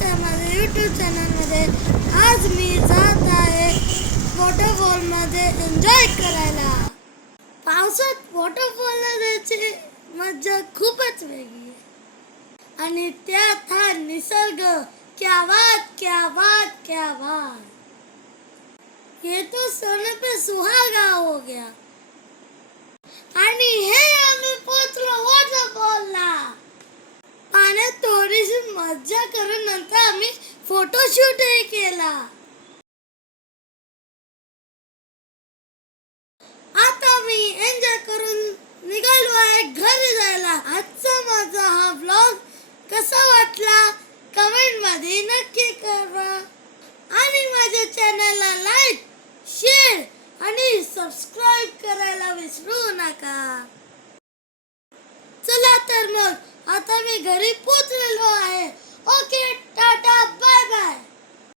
माझ्या यूट्यूब चॅनलमध्ये आज मी जात आहे वॉटरफॉलमध्ये एन्जॉय करायला. पावसात वॉटरफॉलला जायची मजा खूपच वेगळी आहे. आणि त्यात हा निसर्ग क्या बात क्या बात क्या बात. ये तो सोने पे सुहागा हो गया आणि हे आम्ही पोचलो वॉटरफॉलला पाण्यात थोडीशी मज्जा करून नंतर आम्ही फोटोशूटही केला. आता मी एन्जॉय करून निघालो आहे घरी जायला. आजचा माझा हा ब्लॉग कसा वाटला? कमेंटमध्ये नक्की करा आणि माझ्या चॅनलला लाईक शेअर आणि सबस्क्राईब करायला विसरू नका. चला तर मग आता मी घरी पोच